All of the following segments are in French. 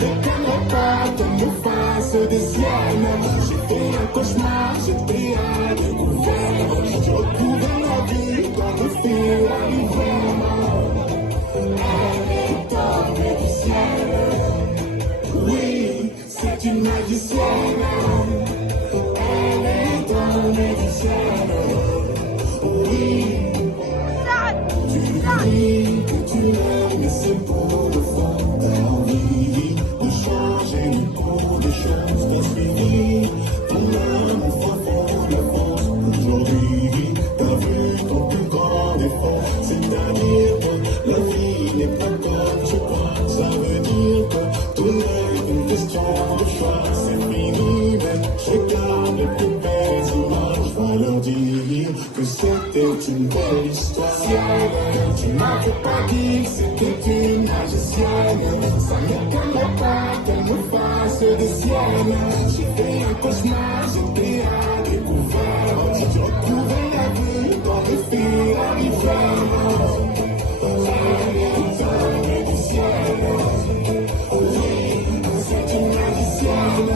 m'étonnerait pas qu'elle me fasse des siennes. J'ai fait un cauchemar, j'étais à découvert. Je retrouvais la vie dans le fil à l'hiver. Elle est tombée du ciel. Oui, c'est une magicienne. Elle est tombée du ciel. Oui, tu dis que tu l'aimes, mais c'est pour le fond. T'as envie de changer du cours des choses. T'as suivi ton âme, foi fond la force. Aujourd'hui, t'as vu ton plus grand défaut. C'est-à-dire que la vie n'est pas comme je crois. Ça veut dire que tout n'est qu'une question de choix. C'est fini, mais je garde les plus belles images. Je vais leur dire que c'était une belle histoire. Tu m'avais pas dit que c'était une magicienne. Ça m'étonnerait pas qu'elle me fasse des siennes. J'ai fait un cauchemar, j'étais à découvert. Je retrouvais la vie dans les fils à l'hiver. Elle est tombée du ciel. Oui, c'est une magicienne.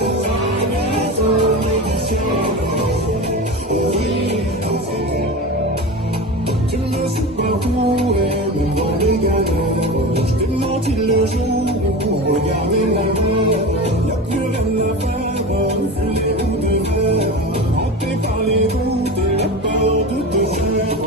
Elle est tombée du ciel. Oui, tu ne sais pas où est mon bon égalère. Je t'ai menti le jour où regardez la mer. Y'a plus rien à faire, vu les roues de verre. Hanté par les routes et la peur de te faire.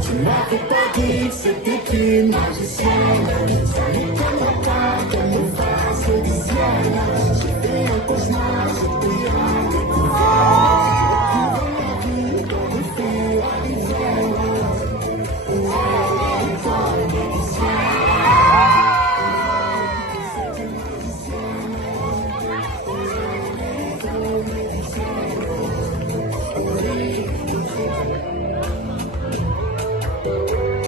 Tu m'avais pas dit que c'était une magicienne. Ça m'étonnerait pas qu'elle me fasse des siennes. J'ai fait un cauchemar.